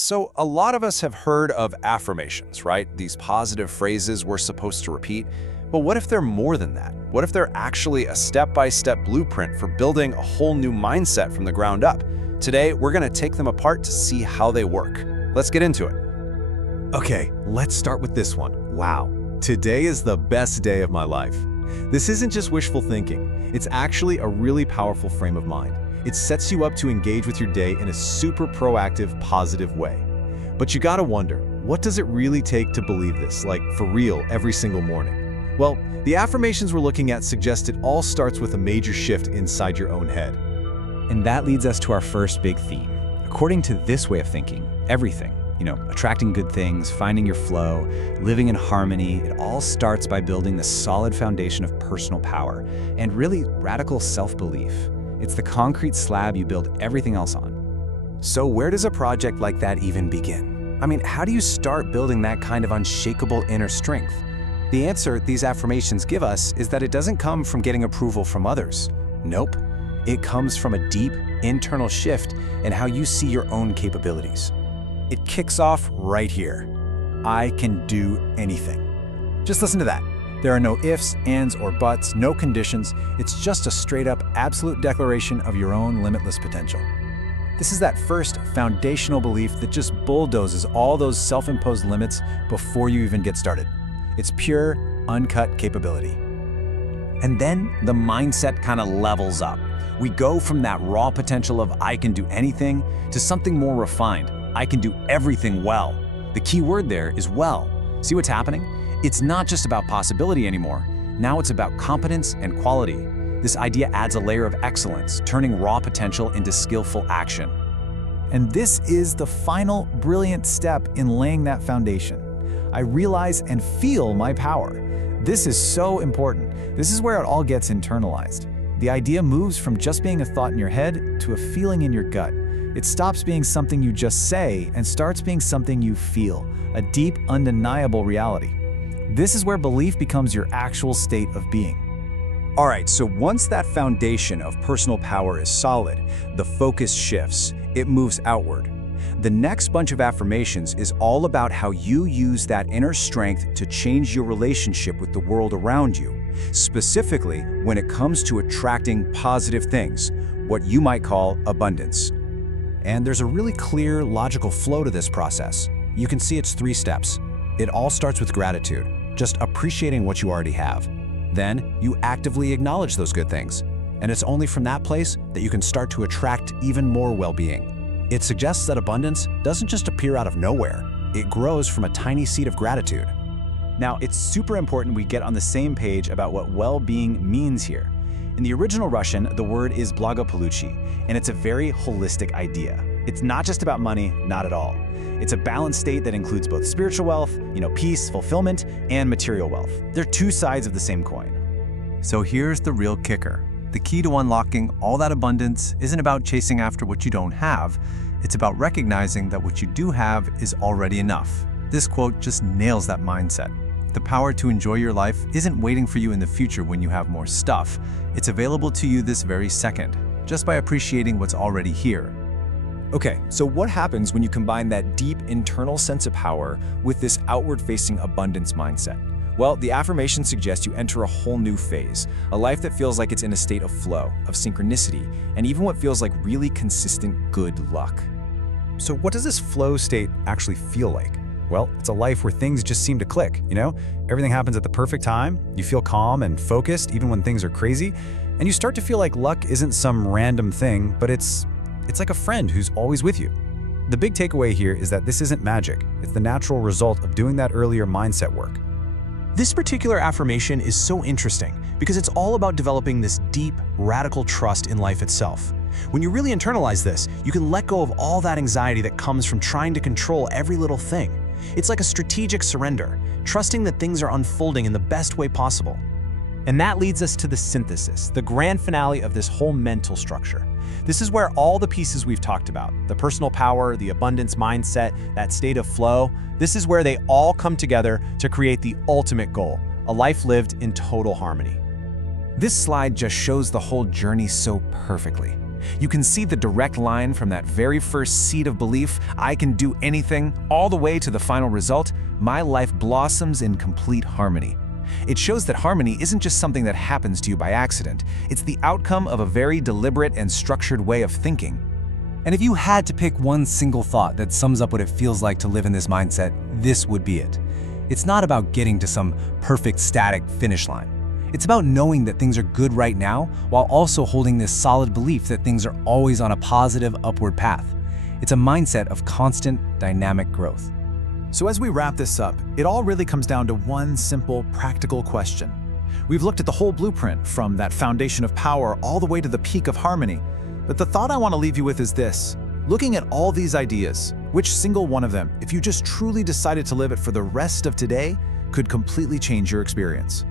So, a lot of us have heard of affirmations, right? These positive phrases we're supposed to repeat. But what if they're more than that? What if they're actually a step-by-step blueprint for building a whole new mindset from the ground up? Today, we're going to take them apart to see how they work. Let's get into it. Okay, let's start with this one. Wow, today is the best day of my life. This isn't just wishful thinking. It's actually a really powerful frame of mind. It sets you up to engage with your day in a super proactive, positive way. But you gotta wonder, what does it really take to believe this, like for real, every single morning? Well, the affirmations we're looking at suggest it all starts with a major shift inside your own head. And that leads us to our first big theme. According to this way of thinking, everything, attracting good things, finding your flow, living in harmony, it all starts by building the solid foundation of personal power and really radical self-belief. It's the concrete slab you build everything else on. So where does a project like that even begin? I mean, how do you start building that kind of unshakable inner strength? The answer these affirmations give us is that it doesn't come from getting approval from others. Nope. It comes from a deep internal shift in how you see your own capabilities. It kicks off right here. I can do anything. Just listen to that. There are no ifs, ands, or buts, no conditions. It's just a straight-up, absolute declaration of your own limitless potential. This is that first foundational belief that just bulldozes all those self-imposed limits before you even get started. It's pure, uncut capability. And then the mindset kind of levels up. We go from that raw potential of I can do anything to something more refined. I can do everything well. The key word there is well. See what's happening? It's not just about possibility anymore. Now it's about competence and quality. This idea adds a layer of excellence, turning raw potential into skillful action. And this is the final brilliant step in laying that foundation. I realize and feel my power. This is so important. This is where it all gets internalized. The idea moves from just being a thought in your head to a feeling in your gut. It stops being something you just say and starts being something you feel, a deep, undeniable reality. This is where belief becomes your actual state of being. All right, so once that foundation of personal power is solid, the focus shifts. It moves outward. The next bunch of affirmations is all about how you use that inner strength to change your relationship with the world around you, specifically when it comes to attracting positive things, what you might call abundance. And there's a really clear, logical flow to this process. You can see it's 3 steps. It all starts with gratitude, just appreciating what you already have. Then you actively acknowledge those good things. And it's only from that place that you can start to attract even more well-being. It suggests that abundance doesn't just appear out of nowhere. It grows from a tiny seed of gratitude. Now, it's super important we get on the same page about what well-being means here. In the original Russian, the word is благополучие, and it's a very holistic idea. It's not just about money, not at all. It's a balanced state that includes both spiritual wealth, peace, fulfillment, and material wealth. They're 2 sides of the same coin. So here's the real kicker. The key to unlocking all that abundance isn't about chasing after what you don't have. It's about recognizing that what you do have is already enough. This quote just nails that mindset. The power to enjoy your life isn't waiting for you in the future when you have more stuff. It's available to you this very second, just by appreciating what's already here. Okay, so what happens when you combine that deep internal sense of power with this outward-facing abundance mindset? Well, the affirmation suggests you enter a whole new phase, a life that feels like it's in a state of flow, of synchronicity, and even what feels like really consistent good luck. So what does this flow state actually feel like? Well, it's a life where things just seem to click, Everything happens at the perfect time, you feel calm and focused even when things are crazy, and you start to feel like luck isn't some random thing, but it's like a friend who's always with you. The big takeaway here is that this isn't magic. It's the natural result of doing that earlier mindset work. This particular affirmation is so interesting because it's all about developing this deep, radical trust in life itself. When you really internalize this, you can let go of all that anxiety that comes from trying to control every little thing. It's like a strategic surrender, trusting that things are unfolding in the best way possible. And that leads us to the synthesis, the grand finale of this whole mental structure. This is where all the pieces we've talked about, the personal power, the abundance mindset, that state of flow, this is where they all come together to create the ultimate goal, a life lived in total harmony. This slide just shows the whole journey so perfectly. You can see the direct line from that very first seed of belief, I can do anything, all the way to the final result, my life blossoms in complete harmony. It shows that harmony isn't just something that happens to you by accident. It's the outcome of a very deliberate and structured way of thinking. And if you had to pick one single thought that sums up what it feels like to live in this mindset, this would be it. It's not about getting to some perfect static finish line. It's about knowing that things are good right now while also holding this solid belief that things are always on a positive upward path. It's a mindset of constant dynamic growth. So as we wrap this up, it all really comes down to one simple, practical question. We've looked at the whole blueprint, from that foundation of power all the way to the peak of harmony. But the thought I want to leave you with is this. Looking at all these ideas, which single one of them, if you just truly decided to live it for the rest of today, could completely change your experience?